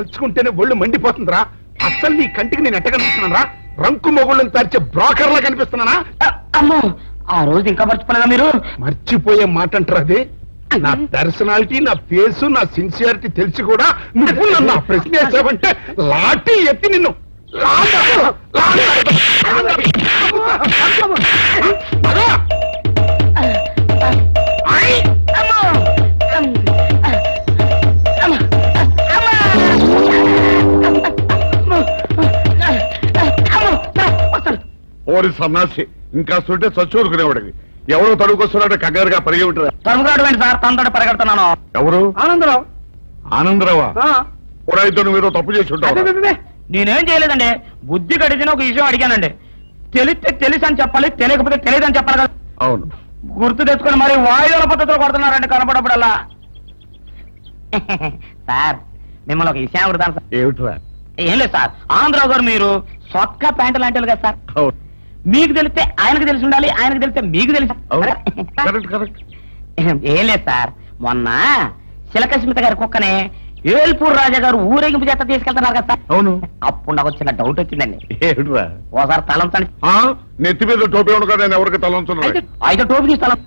తలుచుకుంటేనే ఒళ్ళు మండిపోతుందిరా. అసలు నీ కంటికి నేను ఎట్ట కనిపిస్తున్నారా? రంకు మొగుళ్ళని తరిచే బ్రోకర్ లా కనిపిస్తున్నానా? అమ్మో, ఆ రోజు ఇంకా మర్చిపోలేదా మీరు? మర్చిపోయే మాట అంటారు అది. నా పర్సనాలిటీ, నా ఫేసు, నా సిన్సియారిటీ తెలిసి కూడా నువ్వు నన్ను ఆ ప్రశ్న వేసావంటే లాఠీ ఎత్తి నిన్ను ఓరి సన్నాసి, ఇంకా సుంటే చచ్చూరుకునేవాడికి. ఎవరో తడుకొస్తున్నాడు కంగారుగా పరిగి ఉంటారు. తడుగురాడు సార్, తనతో పరిగెడుతున్నాను. ఎవరు? ఆనందరావు. ఆనందరావా? ఎవరైతే నువ్వు ఏదో తప్పు చేసి ఉంటావు. నేనేం చేయలేదండి, బుద్ధి గడిచిన ఒక విషయం అడిగానండి. తెలిస్తే తెలుసు అని చెప్పాలి, తెలియకపోతే తెలియదు అని చెప్పాలి కదా. అవును, గుర్తు తెచ్చుకొని మరి వాయువుల పద్ధతిలో కొడుతున్నారండి కనపడప్పుడల్లా. సార్, మిమ్మల్ని ఒక విషయం అడుగుతాను సార్. ఏమిట్రా? ఏం లేదు సార్, ఆనందరావు గారు మీరు సొక్క ప్యాంటు లాంటి కదా సార్. అవును, మీకు తెలిస్తే ఆయనకు తెలిసి ఉండాలి, ఆయనకు తెలిస్తే మీకు తెలిసి. Correct correct. ఏం లేదు సార్, మొన్న శిలకస్మిత గారి కుక్కనే ఏల్పూర్ రాజా గారు ఊరేగింపు చేత తీసుకెళ్తున్నారు కదా సార్. అవును. అప్పుడు నాకు చిన్న డౌట్ వచ్చిందండి. ఏమిట్రా? ఓసారి తలంచండి. నెత్తి మీద టోపీ ఉండగా నేను ఎవరికి తలంచున్నా? అయితే టోపీ తీసి తలం.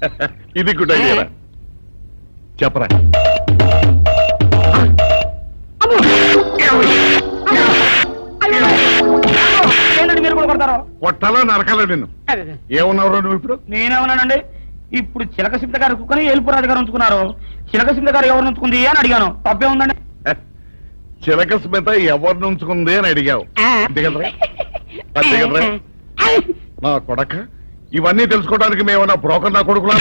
ఇది గుడ్ ఐడియా. చెప్పరా. ఏంటండి మీరు కూడా కొడతారు? కొట్టాలా నరకాలా నిన్ను? ఏమన్నావు నువ్వు ఇప్పుడు? నేనేమన్నానండి, ఇప్పుడు చిలకసింత గారు కుక్కని ఏల్పూర్ రాజు గారు ఉంచుకున్నారు, చిలకసింత గారు ఎవరు ఉంచుకుంది అని అడిగాను. తప్పే ఉందండి? చిలక స్మిత ఎవరిని ఉంచుకుంది అని అడిగావు. అంతే కదరా? అంతే కదరా? నా కొడక, ఇవన్నీ తెలుసుకోవడానికి మేమన్నా బ్రోకర్ నా కొడుకులా?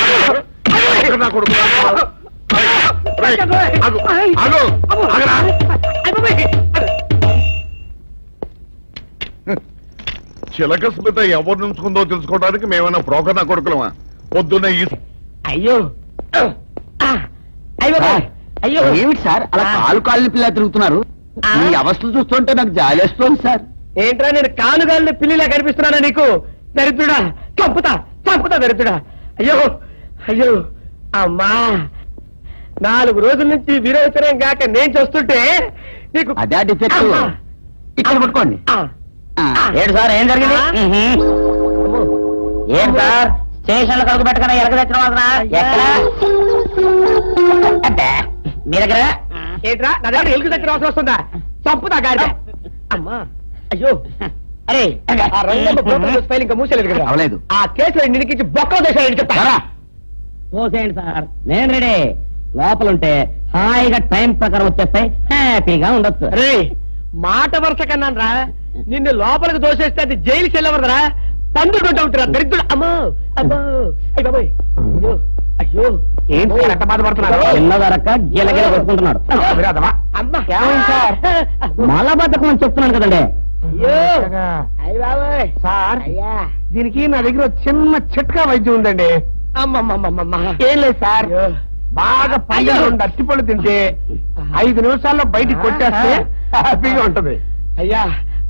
నా కొడుకులా? చిలక స్మిత ఎవరిని ఉంచుకుందో తెలుసుకోవడానికి మేమన్నా బ్రోకర్ నా కొడుకులమా? పొద్దున్న అయ్యో అయ్యో అయ్యో, ఏమిటి సార్ అలా కాలు పిల్ల తిరుగుతున్నారు? ఈ అవస్థలు చూస్తుంటే నాకు జాలేస్తుంది సార్. ఏంట్రా, నేను కానుగాలిని పిల్లిలా కనిపిస్తున్నానా నీకు? దరిద్రుడా, చంపుతా చంపుతా దరిద్రుడా. అయ్యో అయ్యో, అమ్మా, 4 రోజుల నుంచి విరోచనం కాక నేను చూస్తుంటే నీకు అదే డిఫెక్ట్. ఇక్కడ పట్టుకోండి. ఏంటి సార్, ఏం జరిగింది? ఏం సార్, స్టేషన్ లో కలుగు పెట్టకుండా ఎలక తెచ్చిన వాసన ఎక్కడ? మీ దగ్గర ఏంట్రా? నా దగ్గర ఎలుగు తెచ్చిన వాసన వస్తుందా? చంపుతా గాడి. అమ్మా, అయ్యో, అరే ఫైల్ ఇంకా మూసేలేదు కదా? అవలేదు. ఆ కేసులో నిడికించి బొక్కలు చేశాడు చెప్తారా? పోసేయండి సార్, నేను రెడీ. లోపలుంటే హాయిగా టైం ప్రకారం వచ్చేస్తాయి, హ్యాపీగా ఉండొచ్చు. అరే, మాట వరుస కన్నాను రా, నిన్ను లోపలికి దోసేస్తే అది జైలుకి వెళ్ళవరదరా, పందులు ఉంటావుతురా దరిద్రుడు. అమ్మో అమ్మో, అయ్య బాబోయ్, అయ్యో అయ్యో, ఏంటి ఎంత బాధపడుతున్నారు? చిన్నదరక గిలగిల కొట్టుకుంటున్నాడు. మలబద్ధకం అని చెప్తున్నాను కదండి. సార్, దీనికి నా దగ్గర చిన్న చిట్కా వైద్యం ఉందండి. ఏం లేదు సార్, బాగా పండు 2 అరటిపళ్ళు తింటే 5 నిమిషాల్లో బయటికి కొట్టేస్తే హ్యాపీగా ఉంటది. అయ్యా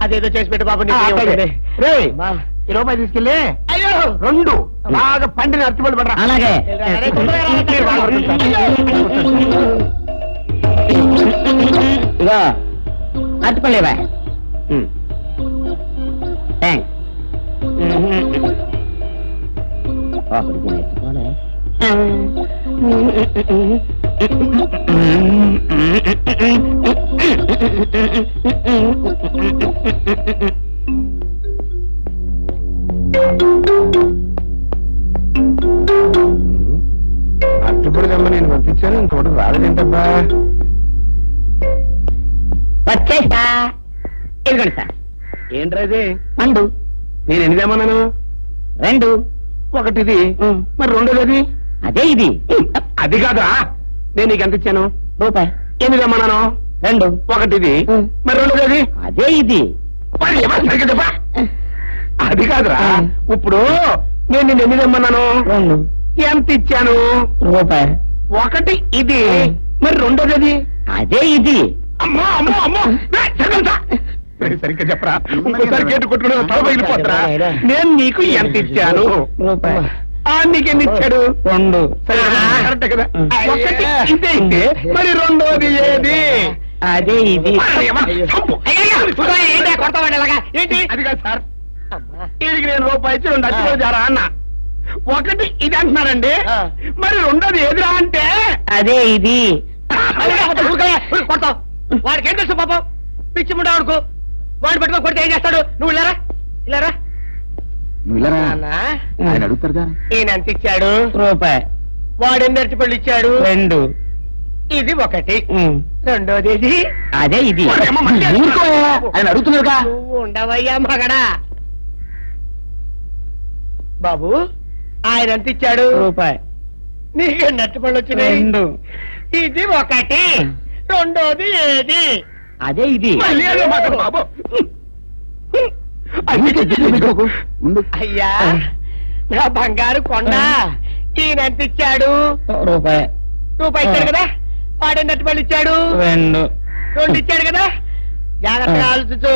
అదేదో చేసి పెట్టు బాబు. ఈ రూపాయి తీసుకెళ్ళి 2 బాగా పండిన అరటిపళ్ళు పడరా. అలాగే. ఇగో అరటిపళ్ళేవా? అట్టుపడి దమ్మ నేను పంపించాను, ఇంకోటి రాలేదేంటబ్బా? వచ్చేసా. ఇదిగోండి సార్. ఏంట్రాది? పండు. నేను ఎన్ని తెమ్మన్నాను? 2. ఒకటిది, మరి 2ది? అదే ఇది. అది కాదా, నేను నీకు ఎంత ఇచ్చాను? రూపాయి. 8 తెమ్మన్నాను? 2. ఒకటిది, మరి 2ది? అదే ఇది. అది కాదురా, ఇప్పుడు నేను నిన్ను ఎన్ని తెమ్మన్నాను? 2. ఎంత ఇచ్చాను? రూపాయి. ఒకటి ఇది, మరి 2ది? అదే ఇది. అమ్మో అమ్మో అమ్మో, సరిగ్గా చెప్పరా, ఇంకోసారి గేటు కొట్టుకుని తల పగిలిపోతారా? నేను నీకు ఎంత ఇచ్చాను? రూపాయి. నీకెన్ని ఇచ్చాడు? 2. కరెక్ట్ కదా? ఒకటి ఇదే ఇస్తే మరి 2ది ఏది? అదే ఇది కొడతామండి ఇలాగా ఏంటి అది కాదు సార్ వీడికి నేను రూపాయి ఇచ్చి 2 అచ్చులు జారా అన్న ఒకటి ఇది అంటున్నారండి మరి రెండోది ఏదిరా అంటే అదే ఇది కొడతావు వాడికి ఏం తెలుసు పాపం పిచ్చి ముండా వాడుకో వాడు పట్టుకో కొడితే ఏం చేస్తాడు నువ్వు ఇలారా ఇలారా నువ్వు ఇలా రా. ఆయన అడుగుతారుగా. ఈయన ఎంత ఇచ్చాడు రూపాయి వాడు ఎన్ని అరటిపళ్ళు ఇచ్చాడు 2 ఇది ఒకటి రెండోది ఇది అదే ఇది ఊరుకోయా, ఆయన అడుగుతున్నారుగా. నువ్వు ఉండవయ్యా మగడా బాబు ఆయన ఎంత ఇచ్చాడు రూపాయి నీకు ఎన్ని అరటిపళ్ళు వచ్చినాయి 2 ఇది ఒకటి రెండోది ఏది అదే ఇది మళ్ళీ అదే మాట బాబు ఊరికే దిగులు పెట్టుకోకు. ఉండు. అయ్యా నా బంగారు కొండ ఈయన ఎంత ఇచ్చాడు రూపాయి రూపాయి ఇచ్చాడు కదా వాడెన్ని అరటిపళ్ళు ఇచ్చాడు 2 రెండు ఇచ్చాడు కదా జాగ్రత్తగా ఆలోచించు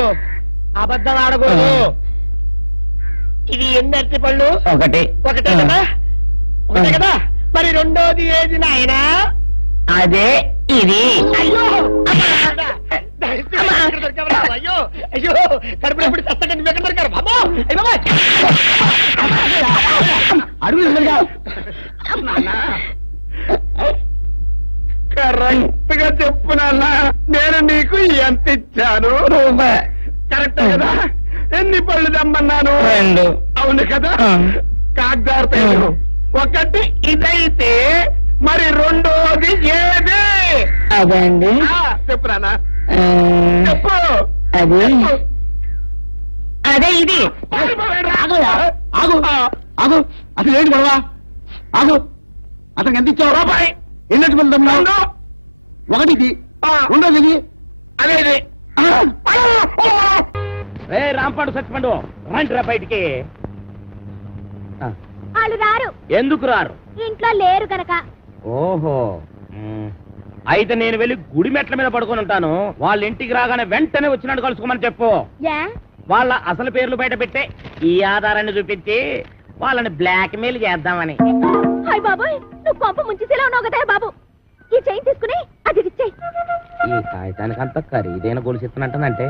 అబద్ధం ఆడకూడదు ఇది ఎన్ని అరటిపళ్ళు ఒకటి ఒకటే కదా ఒకటే కదా మరి రెండోది ఏది నాయనా అదే ఇది అయ్యో అయ్యో అయ్యో కడుపులో ఎప్పుడు చస్తాడు నువ్వు ఎక్కడ దొరికారు బాబు అయ్య బాబా అడుగు ఎదురుగా. కరెక్ట్ గా చెప్పు నాన్న నేను నీకు ఎంత ఇచ్చాను రూపాయి కరెక్ట్ కదా ఎన్ని పళ్ళు తెమ్మన్నాను 2 అవును కదా కాగ్దార్ పేరు ఒకటి ఇదైతే మరి రెండోది ఏది అదే అండి చెప్పు నాన్న ఆ, చెప్పు అది చెప్పు. అదే ఇది ఆగుయా, ఆగు ఆగు. అసలు ఏంటి గొడవ? ఆగు. అతనికి ఎంత ఇచ్చావు? రూపాయి ఎన్నట్టు వెళ్తున్నావు? రెండు. ఒకటి ఇది, ఆ. రెండోది ఇది. అదే ఇది రే రాంపాడు సచ్చిపండు రండి రా బయటికి వాళ్ళు రారు ఎందుకు రారు ఇంట్లో లేరు గనక ఓహో అయితే నేను వెళ్ళి గుడి మెట్ల మీద పడుకొని ఉంటాను వాళ్ళ ఇంటికి రాగానే వెంటనే వచ్చినట్టు కలుసుకోమని చెప్పు ఏ వాళ్ళ అసలు పేర్లు బయట పెట్టే ఈ ఆధారాన్ని చూపించి వాళ్ళని బ్లాక్ మెయిల్ చేద్దామని హాయ్ బాబోయ్ నువ్వు కొంప ముంచేసేలా ఉన్నావు కదా బాబు ఈ చైన్ తీసుకుని అది ఇచ్చేయి ఈ కాగితానికి అంత ఖరీదైన గొలుసు ఇస్తున్నట్టనంటే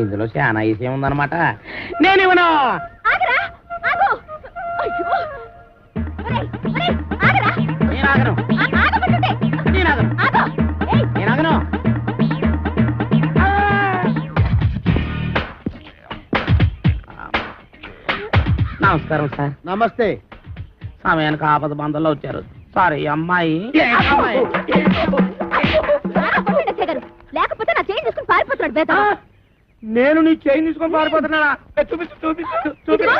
ఇందులో చాలా విషయం ఉందన్నమాట నేను ఇవ్వను ఆగరా ఆగు అయ్యో ఒరేయ్, ఒరేయ్, ఆగరా నేను ఆగను ఆగమంటుంటే నేను ఆగను ఆగు ఏయ్ నేను ఆగను నమస్కారం సార్ నమస్తే సమయానికి ఆపద బంధంలో వచ్చారు సారీ అమ్మాయి బాగా కొట్టిండే గారు లేకపోతే నా చైన్ తీసుకుని పారిపోతున్నాడు బేత నేను నీ చైన్ తీసుకొని పారిపోతున్నానా చూపించు చూపించు చూపించు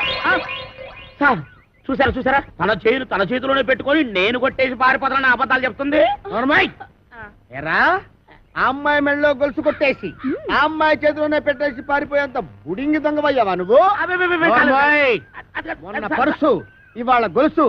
సార్ చూసారా చూసారా తన చైన్ తన చేతిలోనే పెట్టుకొని నేను కొట్టేసి పారిపోతున్నా అబద్ధాలు చెప్తుంది ఎరా ఆ అమ్మాయి మెళ్ళలో గొలుసు కొట్టేసి ఆ అమ్మాయి చేతిలోనే పెట్టేసి పారిపోయేంత బుడింగి దొంగవయ్యావా నువ్వు అమ్మాయి, మొన్న పర్సు ఇవాళ గొలుసు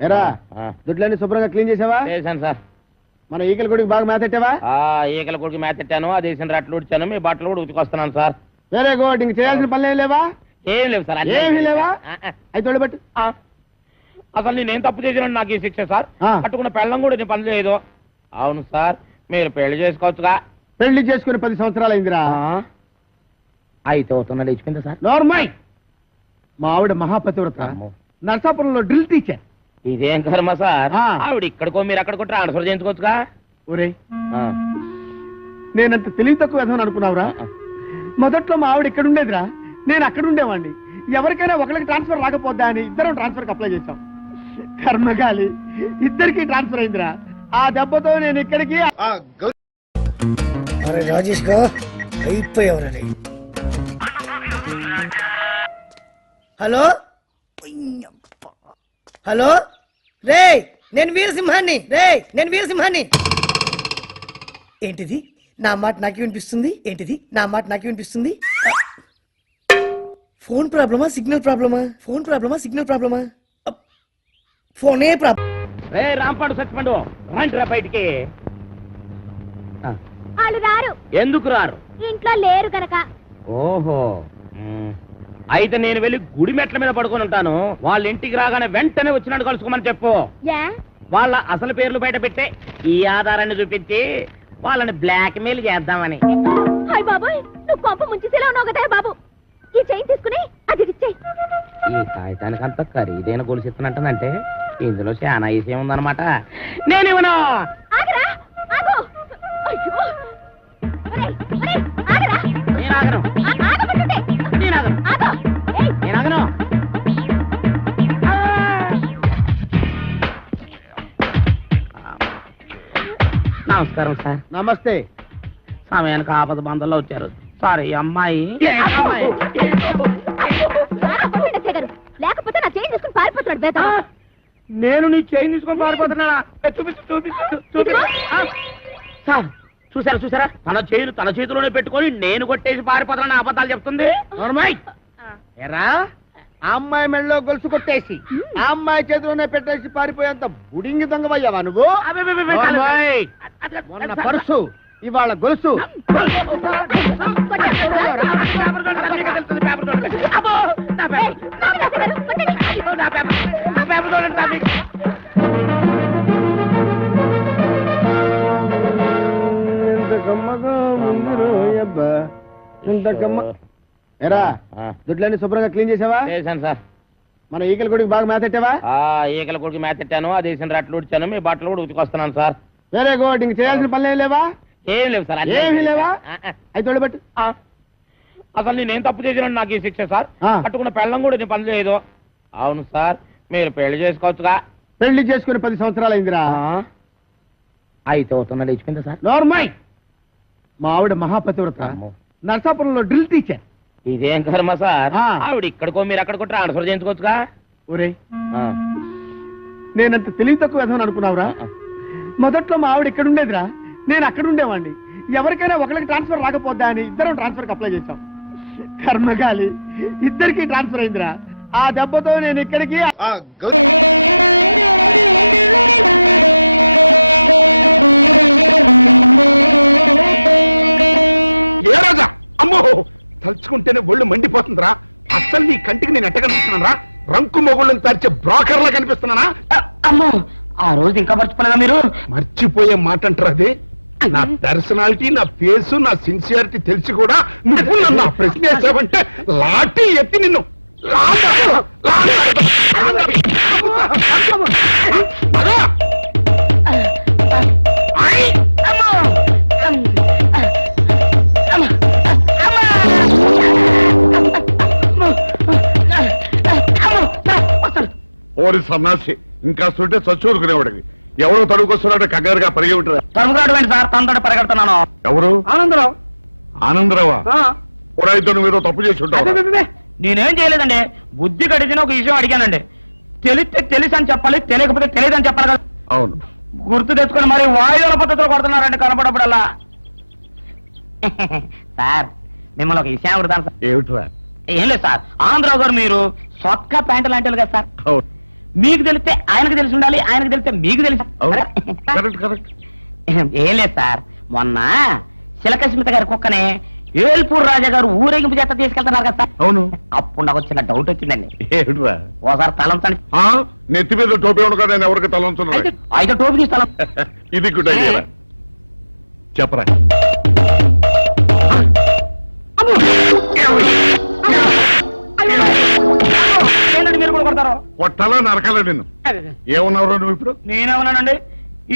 ఎరా దుడ్లన్నీ శుభ్రంగా క్లీన్ చేసావా చేశాను సార్ మన ఈకల గుడికి బాగా మేతెట్టావా ఈకల కొడుకు మేతెట్టాను ఆ దేశం రట్లు ఉడిచాను మీ బట్టలు కూడా ఉతికొస్తున్నాను సార్ వెరీ గుడ్ ఇంక చేయాల్సిన పనులు ఏం లేవా ఏం లేవు సార్ అన్నీ ఏమీ లేవా ఆ, ఆ. అయితే తోడబెట్టు ఆ. అసలు నేనేం తప్పు చేసినా నాకు ఈ శిక్ష సార్ ఆ. కట్టుకున్న పెళ్ళం కూడా నేను పని చేయదు అవును సార్ మీరు పెళ్లి చేసుకోవచ్చుగా పెళ్లి చేసుకుని 10 సంవత్సరాలు అయిందిరా అయితే అవుతున్నాడు ఇచ్చుకుంటా సార్ నార్మల్ మా ఆవిడ మహాపతివ్రత అమ్మో. నర్సాపురంలో డ్రిల్ టీచర్ ఇదేం కర్మ సార్ ఆ. ఆవిడ ఇక్కడికో మీరు అక్కడికో ట్రాన్స్ఫర్ చేయించుకోవచ్చుగా ఒరే ఆ. నేనంత తెలివి తక్కువ విధమని అనుకున్నావురా మొదట్లో మా ఆవిడ ఇక్కడ ఉండేదిరా నేను అక్కడ ఉండేవాడిని ఎవరికైనా ఒకరికి ట్రాన్స్ఫర్ రాకపోద్దా అని ఇద్దరం ట్రాన్స్ఫర్ అప్లై చేశాం కర్మగాలి ఇద్దరికి ట్రాన్స్ఫర్ అయిందిరా ఆ దెబ్బతో నేను ఇక్కడికి అరే రాజేష్ గా అయిపోయావురని హలో హలో రే నేను వీరసింహాన్ని ఏంటిది నా మాట నాకే వినిపిస్తుంది ఏంటిది నా మాట నాకే వినిపిస్తుంది ఫోన్ ప్రాబ్లమా సిగ్నల్ ప్రాబ్లమా ఫోనే ప్రాబ్లం రే రాంపాడు సచ్చిపండు రండి రా బయటికి. వాళ్ళు రారు, ఎందుకు రారు? ఇంట్లో లేరు గనక. ఓహో అయితే నేను వెళ్ళి గుడి మెట్ల మీద పడుకొని ఉంటాను. వాళ్ళ ఇంటికి రాగానే వెంటనే వచ్చినట్టు కలుసుకోమని చెప్పు. యా వాళ్ళ అసలు పేర్లు బయట పెట్టే ఈ ఆధారాన్ని చూపించి వాళ్ళని బ్లాక్ మెయిల్ చేద్దామని. హాయ్ బాబోయ్, నువ్వు కొంప ముంచేసేలా ఉన్నావు కదా బాబు. ఈ చైన్ తీసుకుని అది ఇచ్చేయ్. ఈ కాగితానికి అంత ఖరీదైన గొలుసు ఇస్తున్నట్టంటే ఇందులో చాలా విషయం ఉందన్నమాట. నేను ఇవ్వను. ఆగరా, ఆగు. అయ్యో, ఒరేయ్, ఒరేయ్, ఆగరా. నేను ఆగను. ఆగమంటుంటే. నేను ఆగను. ఆగు. ఏయ్, నేను ఆగను. నమస్కారం సార్. నమస్తే. సమయానికి ఆపద బంధంలో వచ్చారు. సారీ అమ్మాయి. చాలా కొట్టిండు గారు. లేకపోతే నా చైన్ తీసుకుని పారిపోతున్నాడు బేట. నేను నీ చైన్ తీసుకొని పారిపోతున్నానా? చూపించు చూపించు చూపించు. సార్ చూసారా చూసారా, తన చైన్ తన చేతిలోనే పెట్టుకొని నేను కొట్టేసి పారిపోతున్నా అబద్ధాలు చెప్తుంది. ఎరా, ఆ అమ్మాయి మెళ్ళలో గొలుసు కొట్టేసి ఆ అమ్మాయి చేతిలోనే పెట్టేసి పారిపోయేంత బుడింగి దొంగవయ్యావా నువ్వు? అమ్మాయి, మొన్న పర్సు, ఇవాళ గొలుసు. ఎరా, దుడ్లన్నీ శుభ్రంగా క్లీన్ చేసావా? చేశాను సార్. మన ఈకల గుడికి బాగా మేతెట్టావా? ఈకల కొడుకు మేతెట్టాను, ఆ దేశం రట్లు ఉడిచాను, మీ బట్టలు కూడా ఉతికొస్తున్నాను సార్. Very good. ఇంక చేయాల్సిన పనులు ఏం లేవా? ఏం లేవు సార్. ఏమీ లేవా? అయితే తోడబెట్టు. అసలు నేనేం తప్పు చేసినా నాకు ఈ శిక్ష సార్. ఆ. కట్టుకున్న పెళ్ళం కూడా నేను పని చేయదు. అవును సార్, మీరు పెళ్లి చేసుకోవచ్చుగా. పెళ్లి చేసుకుని 10 సంవత్సరాలు అయిందిరా. అయితే అవుతున్నా ఇచ్చిపోయిందా సార్? నార్మల్. మా ఆవిడ మహాపతివ్రత, అమ్మో. నర్సాపురంలో డ్రిల్ టీచర్. ఇదేం కర్మ సార్. ఆ. ఆవిడ ఇక్కడికో మీరు అక్కడికో ట్రాన్స్ఫర్ చేయించుకోవచ్చుగా. ఒరే, ఆ. నేనంత తెలివి తక్కువ విధమని అనుకున్నావురా? మొదట్లో మా ఆవిడ ఇక్కడ ఉండేదిరా, నేను అక్కడ ఉండేవాడిని. ఎవరికైనా ఒకరికి ట్రాన్స్ఫర్ రాకపోద్దా అని ఇద్దరం ట్రాన్స్ఫర్ అప్లై చేశాం. కర్మగాలి, ఇద్దరికి ట్రాన్స్ఫర్ అయిందిరా. ఆ దెబ్బతో నేను ఇక్కడికి ఏ రాజా, అమ్మో తలుచుకుంటేనే ఒళ్ళు మండిపోతుందిరా. అస్సలు నీ కంటికి నేను ఎట్ట కనిపిస్తున్నారా? రంకు మొగుళ్ళని తరిచే బ్రోకర్లా కనిపిస్తున్నానా? అమ్మో, ఆ రోజు ఇంకా మర్చిపోలేదా మీరు? మర్చిపోయే మాట అంటారు అది. నా పర్సనాలిటీ, నా ఫేసు, నా సిన్సియారిటీ తెలిసి కూడా నువ్వు నన్ను ఆ ప్రశ్న వేసావంటే లాఠీ ఎత్తి నిన్ను ఓరి సన్నాసి, ఇంకా సుంటే చచ్చూరుకునేవాడివి. ఎవరో తడుకొస్తున్నాడు కంగారుగా పరిగి ఉంటారు. తరుగురాడు సార్, తనతో పరిగెడుతున్నాను. ఎవరు? ఆనందరావు. ఆనందరావా? ఎవరైతే నువ్వు ఏదో తప్పు చేసి ఉంటావు. నేనేం చేయలేదండి, బుద్ధి గడిచిన ఒక విషయం అడిగానండి. తెలిస్తే తెలుసు అని చెప్పాలి, తెలియకపోతే తెలియదు అని చెప్పాలి కదా. అవును. గుర్తు తెచ్చుకొని మరి వాయువుల పద్ధతిలో కొడుతున్నారండి కనపడప్పుడల్లా. సార్ మిమ్మల్ని ఒక విషయం అడుగుతాను సార్. ఏమిట్రా? ఏం లేదు సార్, ఆంధ్రావు గారు మీరు సొక్క ప్యాంటు లాంటి కదా సార్. అవును. మీకు తెలిస్తే ఆయనకు తెలిసి ఉండాలి, ఆయనకు తెలిస్తే మీకు తెలిసి. అవును. Correct correct. ఏం లేదు సార్, మొన్న శిలకస్మిత గారి కుక్కనే ఏల్పూర్ రాజా గారు ఊరేగింపు చేత తీసుకెళ్తున్నారు కదా సార్. అవును. అప్పుడు నాకు చిన్న డౌట్ వచ్చిందండి. ఏమిట్రా? ఓసారి తలంచండి. నెత్తి మీద టోపీ ఉండగా నేను ఎవరికి తలంచున్నా? అయితే టోపీ తీసి తలం. ఇది గుడ్ ఐడియా. చెప్పరా. ఏంటండి మీరు కూడా కొడతారు? కొట్టాలా నరకాలా నిన్ను? ఏమన్నావు నువ్వు ఇప్పుడు? నేనేమన్నానండి,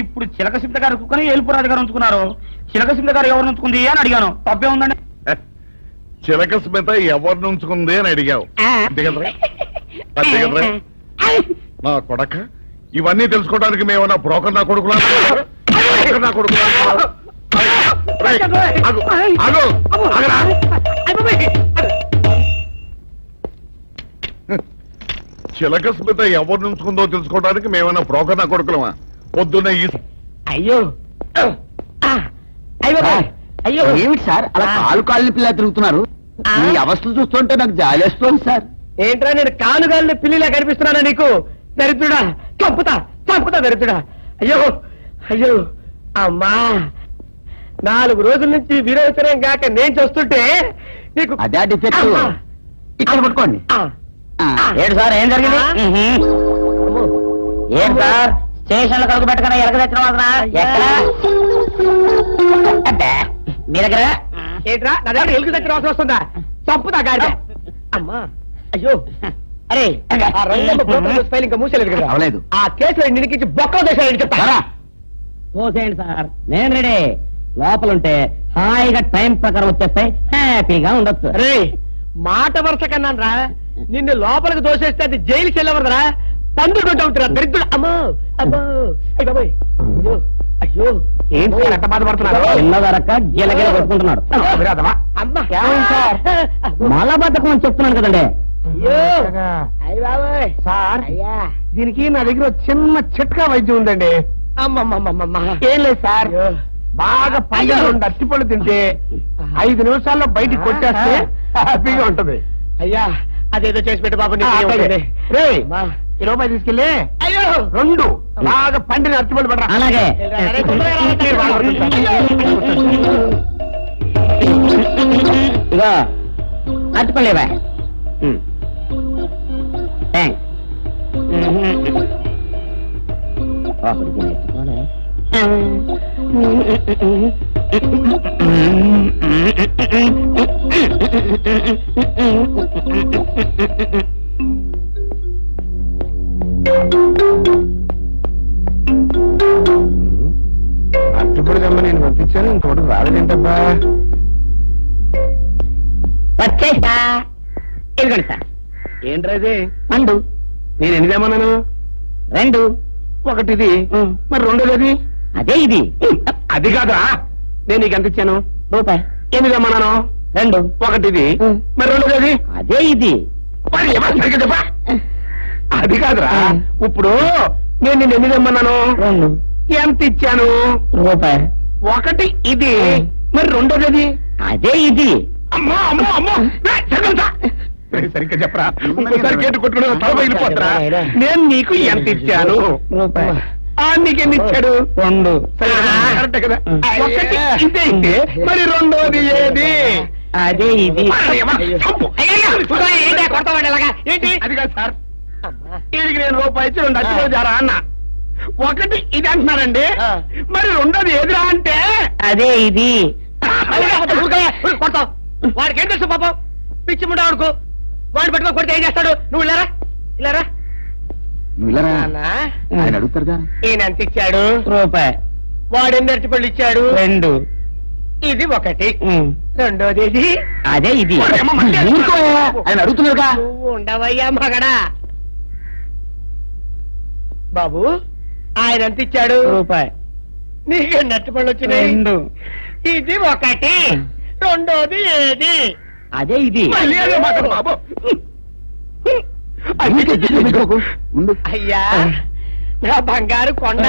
ఇప్పుడు చిలకసింత గారు కుక్కని ఏల్పూర్ రాజు గారు ఉంచుకున్నారు, చిలకసింత గారు ఎవరు ఉంచుకుంది అని అడిగాను. తప్పే ఉందండి? చిలక స్మిత ఎవరిని ఉంచుకుంది అని అడిగావు. అంతే కదరా? అంతే కదరా? నా కొడక, ఇవన్నీ తెలుసుకోవడానికి మేమన్నా బ్రోకర్ నా కొడుకులా? నా కొడుకులా? చిలక స్మిత ఎవరిని ఉంచుకుందో తెలుసుకోవడానికి మేమన్నా బ్రోకర్ నా కొడుకులమా? పొద్దున్న ఈ అయ్యో అయ్యో ఏమిటి సార్ అలా కాలు పిల్ల తిరుగుతున్నారు? ఈ అవస్థ చూస్తుంటే నాకు జాలేస్తుంది సార్. ఏంట్రా, నేను కాలుగాలిని పిల్లిలా కనిపిస్తున్నానా నీకు? దరిద్రుడా, చంపుతా చంపుతా దరిద్రుడా. అయ్యో అయ్యో అమ్మా, 4 రోజుల నుంచి విరోచనం గాక నేను చూస్తుంటే నీకు అదే డిఫెక్ట్. అమ్మా. ఇక్కడ పట్టుకోండి. ఆ, ఏంటి సార్, ఏం జరిగింది? అమ్మో. ఏం సార్, స్టేషన్ లో కలుగు పెట్టకుండా ఎలక తెచ్చిన వాళ్ళ ఎక్కడ? అబ్బే, మీ దగ్గర ఏంట్రా నా దగ్గర ఎలుగు దగ్గర అవసరం వస్తుందా? చంపుతా గాడిద. అమ్మా అయ్యో, అరే ఆ రంగమ్మ బ్రోకర్ ఫైల్ ఇంకా మూసేలేదు కదా. అవలేదు. ఆ కేసులో నినకించి బొక్కలు దేశాలని చెప్తా. సరా. పోసేయండి సార్, నేను రెడీ. లోపలుంటే హాయిగా టైం ప్రకారం వచ్చేస్తాయి, హ్యాపీగా ఉండొచ్చు. రే మాట వరుస కన్నాను రా, నిన్ను లోపలికి దోసేస్తే అది జైలు చెల్లవరదరా, పండుకుంటూ ఉంటారా దరిద్రుడు. అమ్మో అమ్మో, అయ్య బాబోయ్, అయ్యో అయ్యో, ఏంటి సార్ ఎంత బాధపడుతున్నారు? చిన్నదరక గిలగిల కొట్టుకుంటున్నాడు. అమ్మా మలబద్ధకం అని చెప్తున్నాను కదండి. అయ్యో అయ్య బాబోయ్ సార్, అయ్యా. దీనికి నా దగ్గర ఒక చిన్న చిట్కా వైద్యం ఉందండి. అమ్మమ్మమ్మమ్మ, ఏం లేదు సార్, అయ్యో. బాగా పండిన 2 అరటిపళ్ళు తింటే 5 నిమిషాల్లో బయటికి కొట్టేస్తే హ్యాపీగా ఉంటది. అయ్యా అదేదో చేసి పెట్టు బాబు. రేయ్, ఈ రూపాయి తీసుకెళ్ళి అయ్యో 2 బాగా పండిన అరటిపళ్ళు పడరా. అలాగే. ఇగో అట్టుకోలేవా? అరటిపళ్ళు తెమ్మ నేను పంపించాను, ఇంకోటి రాలేదేంటబ్బా. వచ్చేసా. ఇదిగోండి సార్. ఏంట్రా ఇది? పండు నేను ఎన్ని తెమ్మన్నాను? 2. ఒకటిది, మరి రెండోది? అదే ఇది. అది కాదా, నేను నీకు ఎంత ఇచ్చాను? రూపాయి. 8 తెమ్మన్నాను. 2. ఒకటిది, మరి రెండోది? అదే ఇది. మరి ఏమన్నా సరిగ్గా చెప్పా? అది కాదురా, ఇప్పుడు నేను నిన్ను ఎన్ని తెమ్మన్నాను? 2. ఎంత ఇచ్చాను? రూపాయి. ఒకటి ఇది, మరి రెండోది? అదే ఇది. అమ్మో అమ్మో అమ్మో, సరిగ్గా చెప్పరా, ఇంకోసారి గేటు కొట్టుకుని తల పగిలిపోతారా? నేను నీకు ఎంత ఇచ్చాను? రూపాయి. నీకు ఎన్ని ఇచ్చాడు? 2. కరెక్టే కదా. ఒకటి ఇదే అయితే మరి రెండోది ఏది? అదే ఇది. చంపు. ఏంటి? అది కాదు సార్, వీడికి నేను రూపాయి ఇచ్చి 2 అచ్చిపోయి జారా అన్న. ఒకటి ఇది అంటున్నారండి, మరి రెండోది ఏదిరా అంటే? అదే ఇది. కొడతావు. వాడికి ఏం తెలుసు పాపం, పిచ్చి ముండా వాడుకో. వాడిని పట్టుకో కొడితే ఏం చేస్తాడు? నువ్వు ఇలారా ఇలారా. నువ్వు ఇలా రా. నాన్నా, ఆయన అడుగుతారుగా. ఈయన ఎంత ఇచ్చాడు? రూపాయి. వాడు ఎన్ని అరటిపళ్ళు ఇచ్చాడు? 2. ఇది ఒకటి. రెండోది ఇది. అదే ఇది. ఊరుకోయా, ఆయన అడుగుతున్నారుగా. నువ్వు ఉండవయ్యా మగడా. బాబు ఆయన ఎంత ఇచ్చాడు? రూపాయి. నీకు ఎన్ని అరటిపళ్ళు వచ్చినాయి? 2. ఇది ఒకటి. రెండోది ఏది? అదే ఇది. మళ్ళీ అదే మాట బాబు. ఉండు. అయ్యా నా బంగారు కొండ,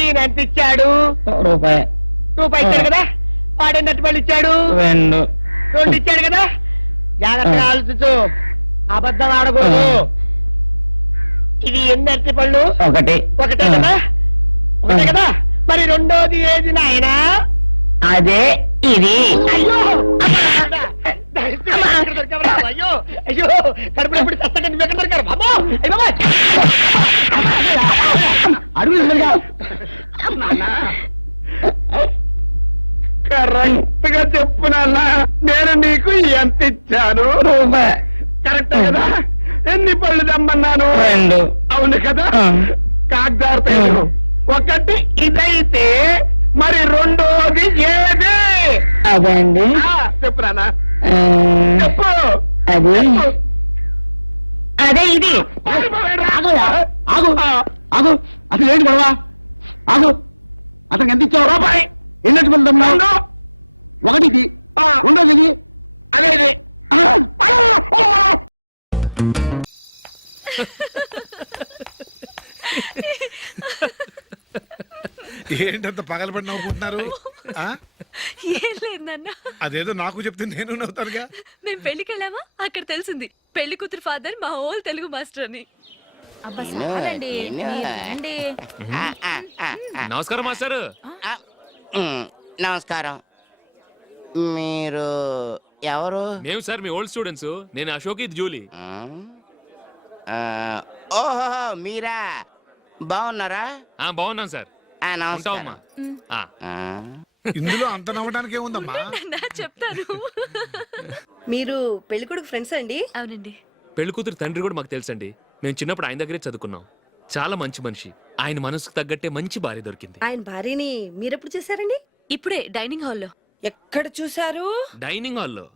ఈయన ఎంత ఇచ్చాడు? రూపాయి. రూపాయి ఇచ్చాడు కదా. వాడు ఎన్ని అరటిపళ్ళు ఇచ్చాడు? 2 ఇచ్చాడు కదా. జాగ్రత్తగా ఆలోచించు, అబద్ధం ఆడకూడదు. ఇది ఎన్ని అరటిపళ్ళు? ఒకటే కదా. ఒకటే కదా. మరి రెండోది ఏది నాయనా? అదే ఇది. అయ్యో అయ్యో అయ్యో, కడుపులో ఎప్పుడు చస్తగా నువ్వు ఎక్కడ దొరికారు బాబు? కరెక్ట్ గా చెప్పు నాన్న, నేను నీకు ఎంత ఇచ్చాను? కరెక్ట్ కదా. ఎన్ని పళ్ళు తెమ్మన్నాను? 2. అవును కదా. కాగ్దార్ పేరు. ఒకటి ఇదైతే మరి రెండోది ఏది? అదే అండి. చెప్పు నాన్న, చెప్పు. అది అదే ఇది. ఆగు ఆగు, అసలు ఏంటి గొడవ? ఆగు, అతనికి ఎంత ఇచ్చావు? రూపాయి. ఎన్నట్టు వెళ్తున్నావు? ఒకటి ఇది, రెండోది ఇది. అదే ఇది. ఏంటంత పగలబడి నవ్వుకుంటున్నారు? ఏం లేదు నాన్న, అదేదో నాకు చెప్తే నేను నవ్వుతానుగా. మేము పెళ్లికి వెళ్ళామా, అక్కడ తెలిసింది పెళ్లి కూతురు ఫాదర్ మా ఓల్ తెలుగు మాస్టర్ అని. అబ్బా చాలండి మీరు రండి. నమస్కారం మాస్టారు. నమస్కారం. మీరు ఎవరు? మేము సార్ మీ ఓల్డ్ స్టూడెంట్స్. నేను అశోక్, ఇది జూలీ. ఓహో మీరా, బాగున్నారా? బాగున్నాం సార్. ఉంటావమ్మా. ఇందులో అంత నవ్వడానికి ఏముందమ్మా? చెప్తాను. మీరు పెళ్లి కొడుకు ఫ్రెండ్స్ అండి? అవునండి. పెళ్లి కూతురు తండ్రి కూడా మాకు తెలుసండి. మేము చిన్నప్పుడు ఆయన దగ్గరే చదువుకున్నాం. చాలా మంచి మనిషి. ఆయన మనసుకు తగ్గట్టే మంచి భార్య దొరికింది. ఆయన భార్యని మీరెప్పుడు చూసారండి? ఇప్పుడే డైనింగ్ హాల్లో. ఎక్కడ చూసారు? డైనింగ్ హాల్లో.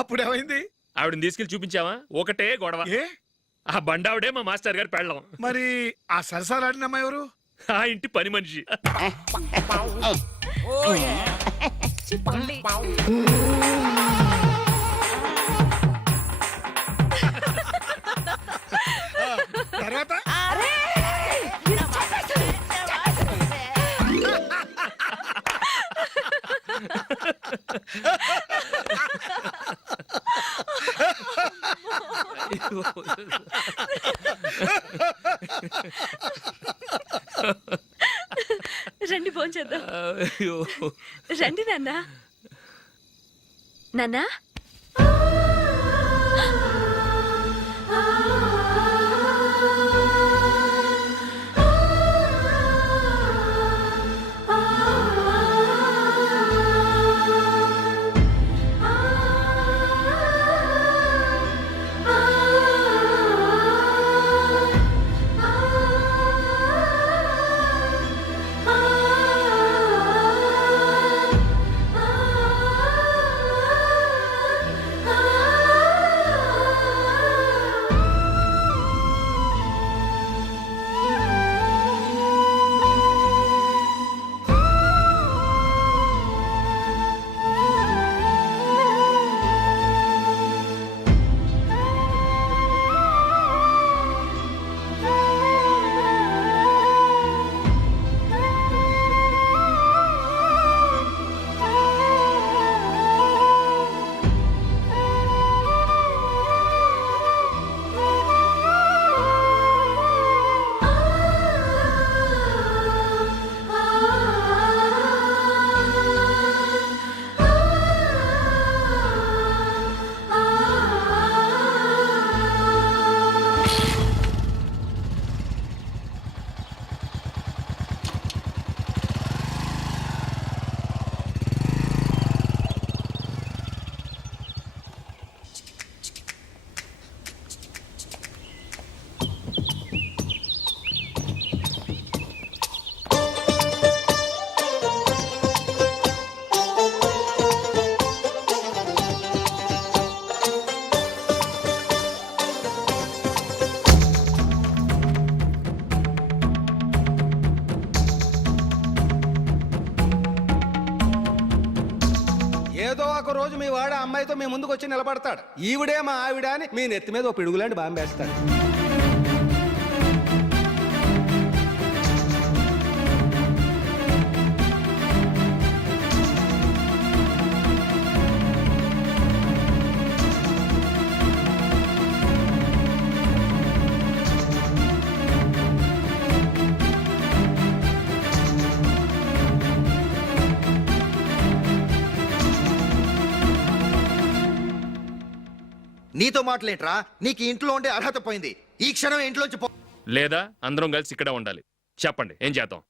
అప్పుడు ఏమైంది? ఆవిడని తీసుకెళ్లి చూపించావా? ఒకటే గొడవ. ఏ ఆ బండావిడే మా మాస్టర్ గారు పెళ్ళం. మరి ఆ సరసాలాడిన అమ్మాయి ఎవరు? ఆ ఇంటి పని మనిషి. తర్వాత రండి భోంచేద్దాం. రండి నాన్న. నాన్న అమ్మాయితో మీ ముందుకు వచ్చి నిలబడతాడు. ఈవిడే మా ఆవిడ అని మీ నెత్తి మీద ఒక పిడుగులాంటి బాంబేస్తాడు. నీతో మాటలేట్రా? నీకు ఇంట్లో ఉండే అర్హత పోయింది. ఈ క్షణం ఇంట్లోంచి లేదా అందరం కలిసి ఇక్కడే ఉండాలి. చెప్పండి ఏం చేద్దాం?